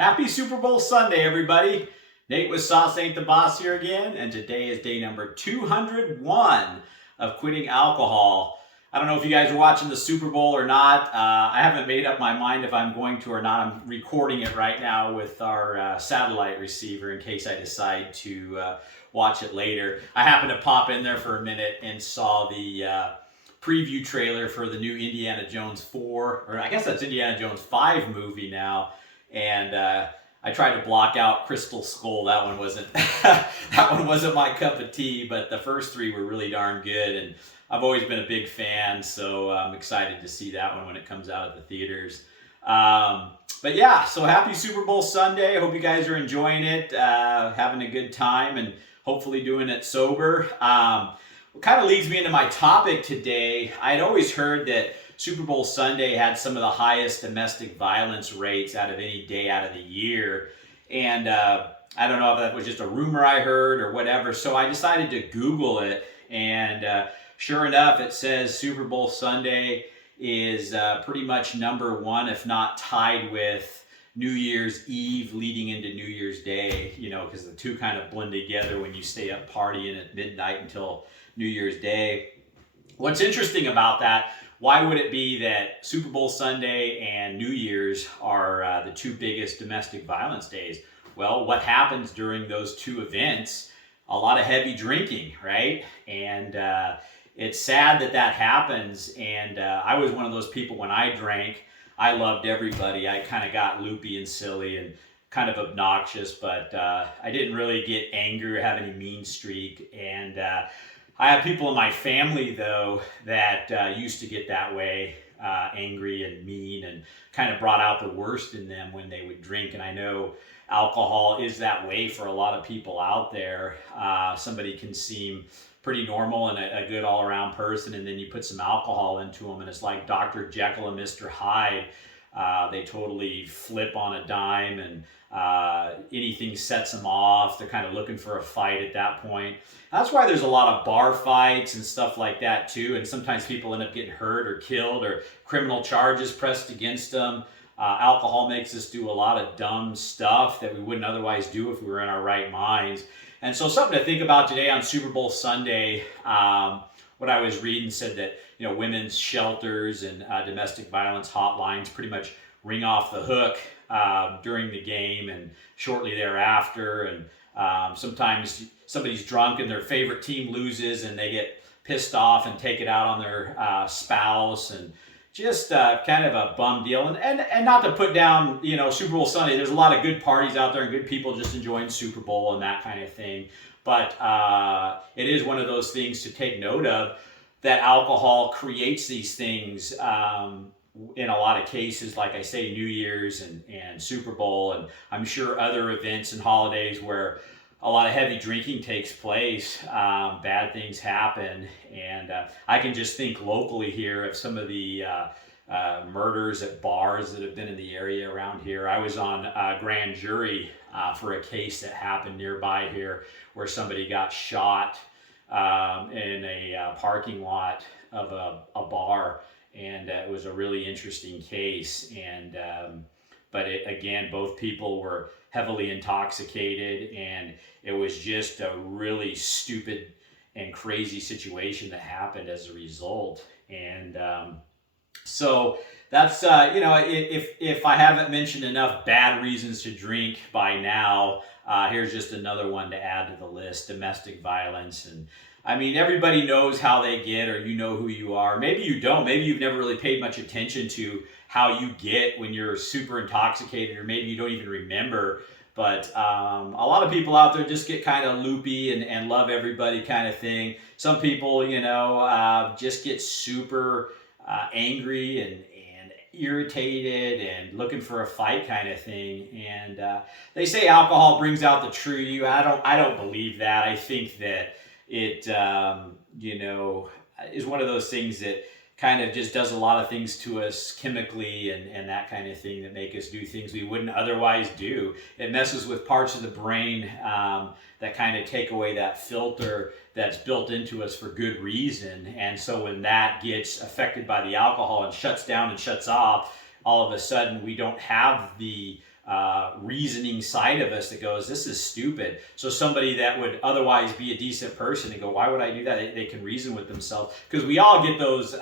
Happy Super Bowl Sunday, everybody. Nate with Sauce Ain't the Boss here again, and today is day number 201 of quitting alcohol. I don't know if you guys are watching the Super Bowl or not. I haven't made up my mind if I'm going to or not. I'm recording it right now with our satellite receiver in case I decide to watch it later. I happened to pop in there for a minute and saw the preview trailer for the new Indiana Jones 4, or I guess that's Indiana Jones 5 movie now. And I tried to block out Crystal Skull. That one wasn't my cup of tea. But the first three were really darn good, and I've always been a big fan. So I'm excited to see that one when it comes out at the theaters. But yeah, so happy Super Bowl Sunday. I hope you guys are enjoying it, having a good time, and hopefully doing it sober. What kind of leads me into my topic today. I had always heard that Super Bowl Sunday had some of the highest domestic violence rates out of any day out of the year. And I don't know if that was just a rumor I heard or whatever. So I decided to Google it. And sure enough, it says Super Bowl Sunday is pretty much number one, if not tied with New Year's Eve leading into New Year's Day, because the two kind of blend together when you stay up partying at midnight until New Year's Day. What's interesting about that, why would it be that Super Bowl Sunday and New Year's are the two biggest domestic violence days? Well, what happens during those two events? A lot of heavy drinking, right? And it's sad that happens. And I was one of those people when I drank, I loved everybody. I kind of got loopy and silly and kind of obnoxious, but I didn't really get angry or have any mean streak. And I have people in my family, though, that used to get that way, angry and mean, and kind of brought out the worst in them when they would drink. And I know alcohol is that way for a lot of people out there. Somebody can seem pretty normal and a good all-around person, and then you put some alcohol into them, and it's like Dr. Jekyll and Mr. Hyde. They totally flip on a dime, and anything sets them off. They're kind of looking for a fight at that point. That's why there's a lot of bar fights and stuff like that too, and sometimes people end up getting hurt or killed or criminal charges pressed against them. Alcohol makes us do a lot of dumb stuff that we wouldn't otherwise do if we were in our right minds. And so something to think about today on Super Bowl Sunday. What I was reading said that women's shelters and domestic violence hotlines pretty much ring off the hook during the game and shortly thereafter. And sometimes somebody's drunk and their favorite team loses and they get pissed off and take it out on their spouse, and just kind of a bum deal. And not to put down, Super Bowl Sunday, there's a lot of good parties out there and good people just enjoying Super Bowl and that kind of thing. But it is one of those things to take note of, that alcohol creates these things in a lot of cases, like I say, New Year's and Super Bowl, and I'm sure other events and holidays where a lot of heavy drinking takes place, bad things happen. And I can just think locally here of some of the murders at bars that have been in the area around here. I was on a grand jury for a case that happened nearby here where somebody got shot in a parking lot of a bar, and it was a really interesting case. And but again, both people were heavily intoxicated, and it was just a really stupid and crazy situation that happened as a result. And so that's if I haven't mentioned enough bad reasons to drink by now, here's just another one to add to the list: domestic violence. And I mean, everybody knows how they get, or who you are. Maybe you don't. Maybe you've never really paid much attention to how you get when you're super intoxicated, or maybe you don't even remember. But a lot of people out there just get kind of loopy and love everybody kind of thing. Some people, just get super angry and irritated and looking for a fight kind of thing. And they say alcohol brings out the true you. I don't believe that. I think that it is one of those things that kind of just does a lot of things to us chemically and that kind of thing that make us do things we wouldn't otherwise do. It messes with parts of the brain that kind of take away that filter that's built into us for good reason. And so when that gets affected by the alcohol and shuts down and shuts off, all of a sudden we don't have the reasoning side of us that goes, this is stupid. So somebody that would otherwise be a decent person and go, why would I do that? They can reason with themselves, because we all get those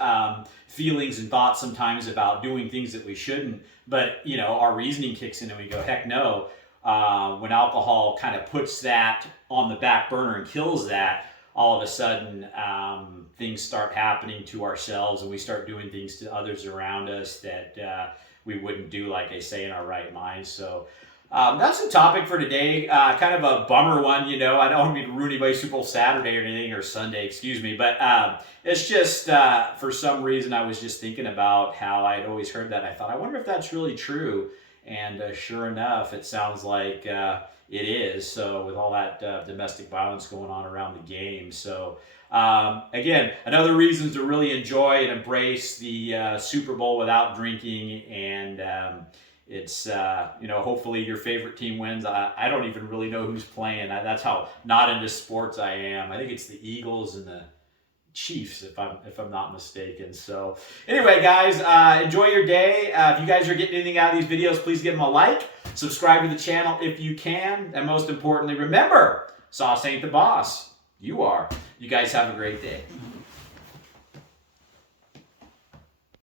feelings and thoughts sometimes about doing things that we shouldn't, but you know, our reasoning kicks in and we go, heck no. When alcohol kind of puts that on the back burner and kills that, all of a sudden things start happening to ourselves, and we start doing things to others around us that we wouldn't do, like I say, in our right minds. So that's the topic for today. Kind of a bummer one, you know. I don't mean to ruin anybody's Super Bowl Saturday or anything, or Sunday, excuse me. But it's just, for some reason, I was just thinking about how I'd always heard that. I thought, I wonder if that's really true. And sure enough, it sounds like it is. So with all that domestic violence going on around the game. So again, another reason to really enjoy and embrace the Super Bowl without drinking. And it's, you know, hopefully your favorite team wins. I don't even really know who's playing. That's how not into sports I am. I think it's the Eagles and the Chiefs, if I'm not mistaken. So anyway, guys, enjoy your day. If you guys are getting anything out of these videos, please give them a like, subscribe to the channel if you can, and most importantly, remember, sauce ain't the boss. You are. You guys have a great day.